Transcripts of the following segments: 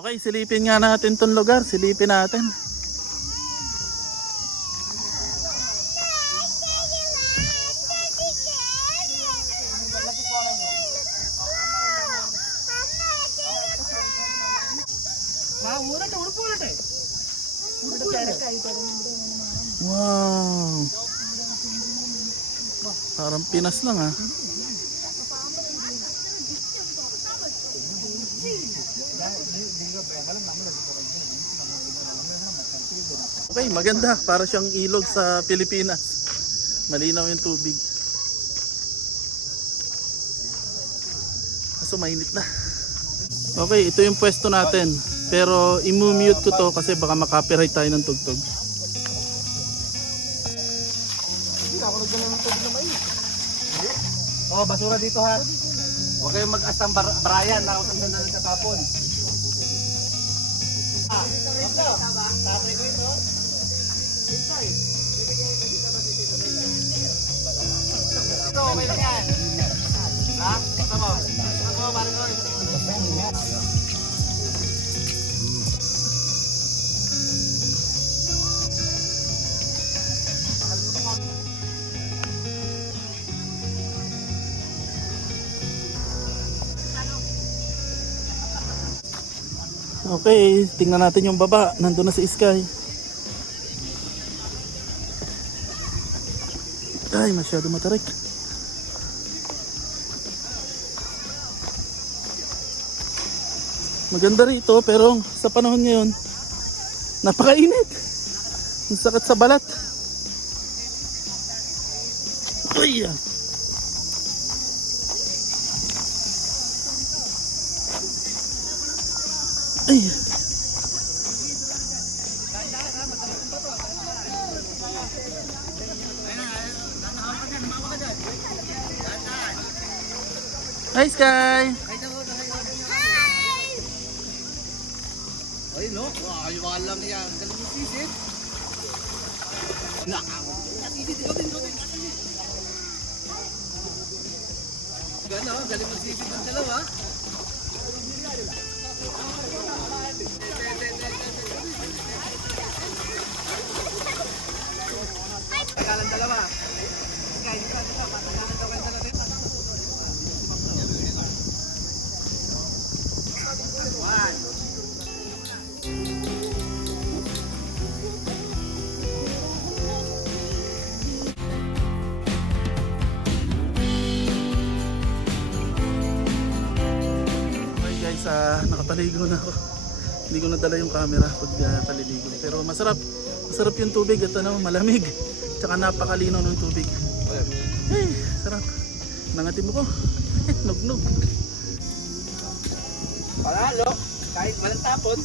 Okay, silipin nga natin tong lugar. Silipin natin. Wow. Parang Pinas lang ah. Okay, maganda. Para siyang ilog sa Pilipinas. Malinaw yung tubig. Kaso mainit na. Okay, ito yung pwesto natin. Pero i-mute ko to kasi baka makapiright tayo ng tugtog. Oh, basura dito ha. Huwag kayong mag-astang Brian na ako na nagtatapon. Tatay ko ito. Ito, okay lang yan. Ha? Basta mo. Basta mo, parang ko. Okay, tingnan natin yung baba. Nandun na si Sky. Ay, masyado matarik. Maganda rito pero sa panahon ngayon napakainit. Ang sakit sa balat. Uy! Ay! Hi, Sky! Ay, no? Wow, ayun lang yan. Galing mo sisit. Sisit, ikaw din. Gano'n, galing mo sisit ng dalawa. Tagalan dalawa. Sige, dito, matagalan daw kayo dalawa. One. Nakapaligo na ako. Hindi ko nadala yung camera pag paliligo. Pero masarap. Masarap yung tubig at ano, malamig. Tsaka napakalinaw ng tubig. Ay, sarap. Nangatim ako. Nugnog. Panalo, kahit walang tapon.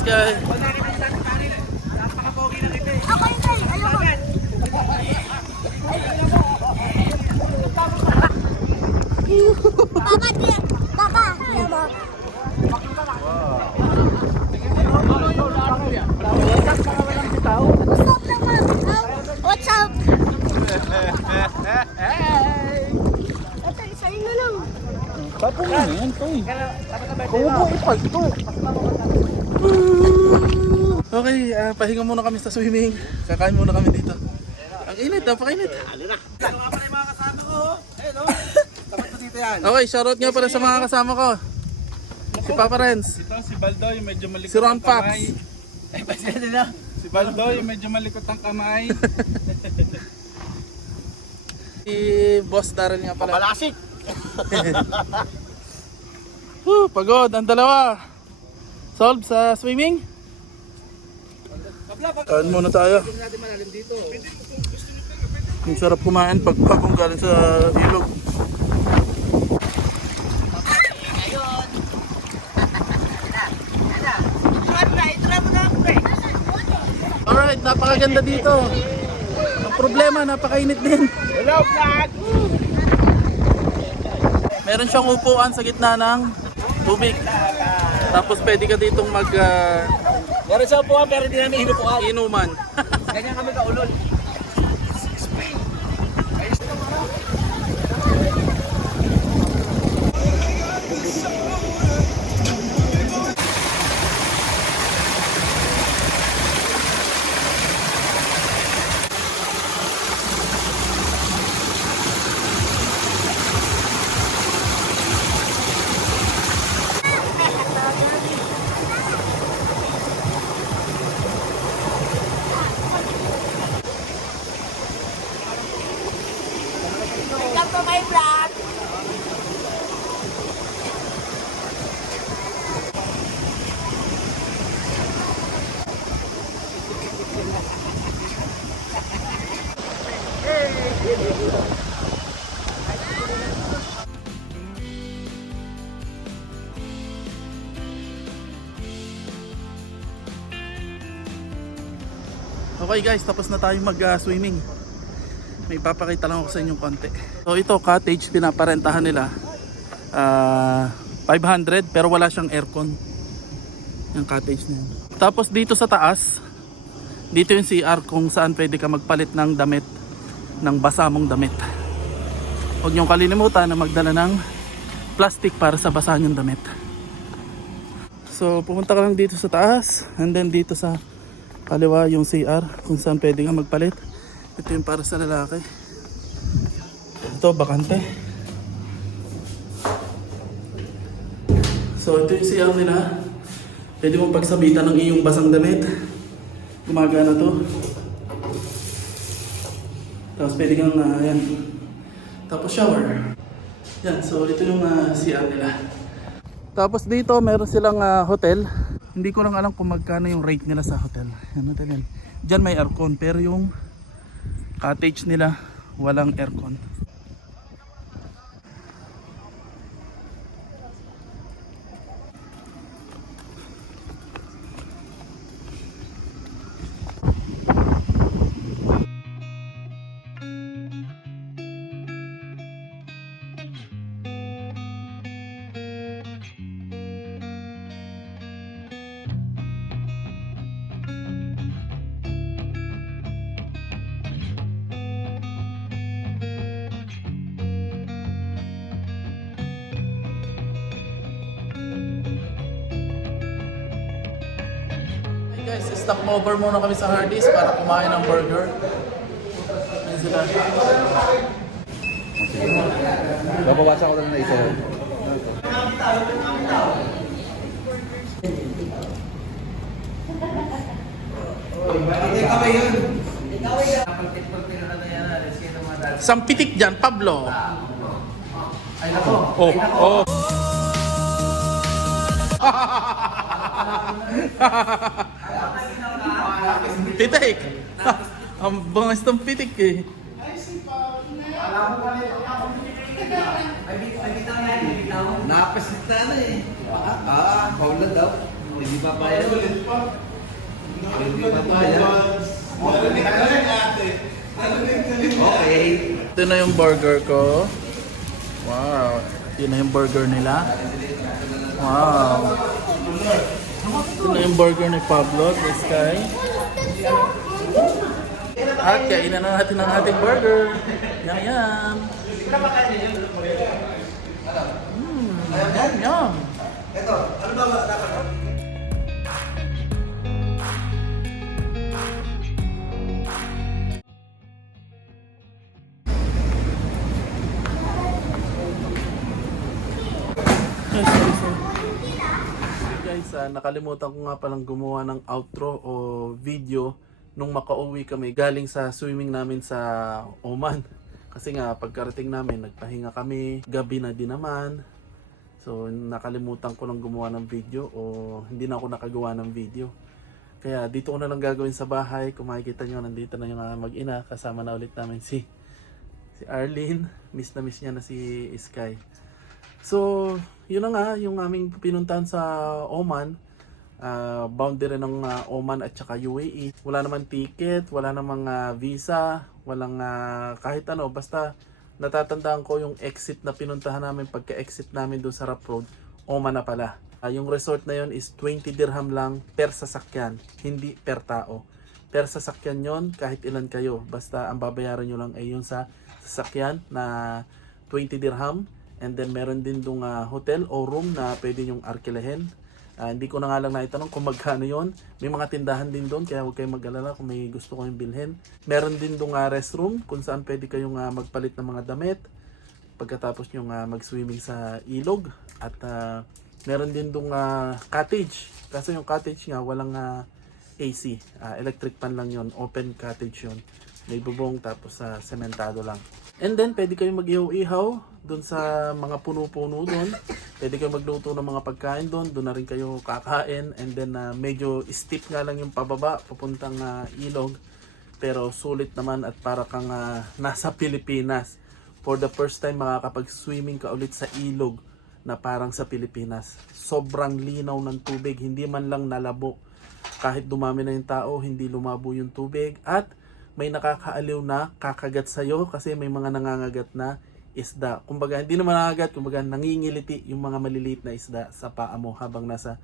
Sky. Wala ka na sa kanila. Napaka-pogi na kita eh. Ako yun ay, ayoko. Papa, Papa. What's up naman? What's up? Ito, isayin na lang. Tapos na yan, Toy. Kubo ipag to. Okay, pahinga muna kami sa swimming. Kakain muna kami dito. Ang init, napakainit. Ano nga pala yung mga kasama ko? Eh, no? Tapat na dito yan. Okay, shoutout nga pala sa mga kasama ko. Si Papa Renz. Ito si Baldo yung medyo malikot Si Ron ang Paps. kamay. Ay, pasya nila. Si Baldo yung medyo malikot ang kamay. Si Boss Darren nga pala. Balasik. Pagod ang dalawa. Solve sa swimming? Kain muna tayo. Ang sarap kumain pag bagong galing sa ilog. Alright, napakaganda dito. Ang problema, napakainit din. Hello, vlog! Meron siyang upuan sa gitna ng tubig. Tapos pwede ka ditong Meron siya upuan pero hindi namin hinupuan. inuman. Ganyan kami kaulol. Okay guys, tapos na tayong mag-swimming. May papakita lang ako sa inyo konti. So ito, cottage, pinaparentahan nila. 500 pero wala siyang aircon. Yung cottage na yun. Tapos dito sa taas, dito yung CR kung saan pwede ka magpalit ng damit, ng basa mong damit. Huwag niyong kalilimutan na magdala ng plastic para sa basahan yung damit. So pumunta ka lang dito sa taas, and then dito sa kaliwa yung CR kung saan pwede ka magpalit. Ito yung para sa lalaki. Ito bakante. So ito yung CR nila. Pwede mong pagsabitan ng iyong basang damit. Gumagana to. Tapos pwede kang yan. Tapos shower. Yan, so ito yung CR nila. Tapos dito meron silang hotel. Hindi ko lang alam kung magkano yung rate nila sa hotel. Yan, hotel yan. Diyan may aircon pero yung cottage nila walang aircon. Hey guys, stop over muna kami sa Hardee's para kumain ng burger. Ayan sila. Bababasa ko lang na isa. Sampitik dyan, Pablo. Oh, oh. Pitik. Ang bangas ng pitik eh. Napasit na eh. Paula daw. Hindi pa bayad. Hindi pa bayad. Okay. Ito na yung burger ko. Wow. Ito na yung burger nila. Wow. Ito na yung burger ni Pablo, this guy. At kainan na natin ang ating burger. Yum yum. Yum yum. Ito, ano ba dapat? Guys, nakalimutan ko nga palang gumawa ng outro o video nung makauwi kami galing sa swimming namin sa Oman. Kasi nga pagkarating namin, nagpahinga kami, gabi na din naman. So nakalimutan ko lang gumawa ng video o hindi na ako nakagawa ng video. Kaya dito ko na lang gagawin sa bahay. Kung makikita nyo, nandito na yung mag-ina. Kasama na ulit namin si Arlene. Miss na miss niya na si Sky. So yun na nga yung aming pinuntahan sa Oman. Boundary ng Oman at saka UAE. Wala naman ticket, wala namang visa, walang kahit ano. Basta natatandaan ko yung exit na pinuntahan namin. Pagka-exit namin doon sa Rap Road, Oman na pala. Yung resort na yon is 20 dirham lang per sasakyan, hindi per tao. Per sasakyan yon kahit ilan kayo. Basta ang babayaran nyo lang ay yung sa sasakyan na 20 dirham. And then meron din dong hotel o room na pwede nyong arkilahin. Hindi ko na nga lang naitanong kung magkano yon. May mga tindahan din doon kaya huwag kayong mag-alala kung may gusto kayong bilhin. Meron din dong restroom kung saan pwede kayong magpalit ng mga damit pagkatapos nyo mag-swimming sa ilog. At meron din dong cottage. Kasi yung cottage nga walang AC. Electric pan lang yon. Open cottage yon. May bubong tapos sementado lang. And then pwede kayong mag-ihaw-ihaw doon sa mga puno-puno doon. Pwede kayong magluto ng mga pagkain doon. Doon na rin kayo kakain. And then medyo steep nga lang yung pababa papuntang ilog. Pero sulit naman at para kang nasa Pilipinas. For the first time makakapag-swimming ka ulit sa ilog na parang sa Pilipinas. Sobrang linaw ng tubig. Hindi man lang nalabo. kahit dumami na yung tao, hindi lumabo yung tubig at may nakakaaliw na kakagat sa'yo kasi may mga nangangagat na isda. Kumbaga, hindi naman nangangagat, kumbaga nangingiliti yung mga maliliit na isda sa paa mo habang nasa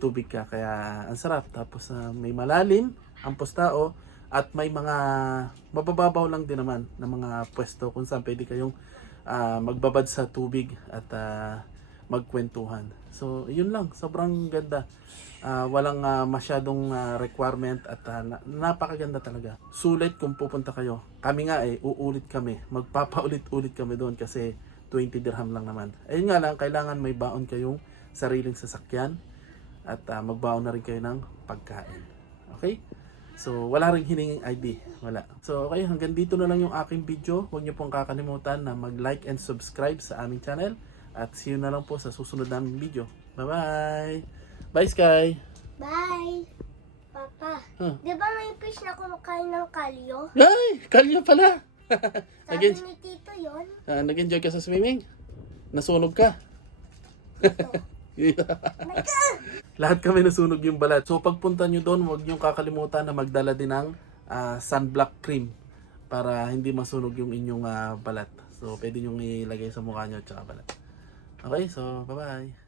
tubig ka. Kaya ang sarap. Tapos may malalim ang pustao at may mga mabababaw lang din naman na mga pwesto kung saan pwede kayong magbabad sa tubig at magkwentuhan. So, yun lang. Sobrang ganda. Walang masyadong requirement at napakaganda talaga. Sulit kung pupunta kayo. Kami nga uulit kami. Magpapaulit-ulit kami doon kasi 20 dirham lang naman. Ayun nga lang, kailangan may baon kayong sariling sasakyan at magbaon na rin kayo ng pagkain. Okay? So, wala ring hininging ID. Wala. So, okay. Hanggang dito na lang yung aking video. Huwag niyo pong kakalimutan na mag-like and subscribe sa aming channel. At see you na lang po sa susunod naming video. Bye-bye! Bye, Sky! Bye. Papa, Huh. di ba may fish na kumakain ng kalyo? Ay! Kalyo pala! Sabi ni Tito yun. Nag-enjoy ka sa swimming? Nasunog ka? My God! Lahat kami nasunog yung balat. So pagpunta nyo doon, huwag nyo kakalimutan na magdala din ng sunblock cream para hindi masunog yung inyong balat. So pwede nyo ilagay sa mukha nyo at saka balat. Okay, so bye-bye.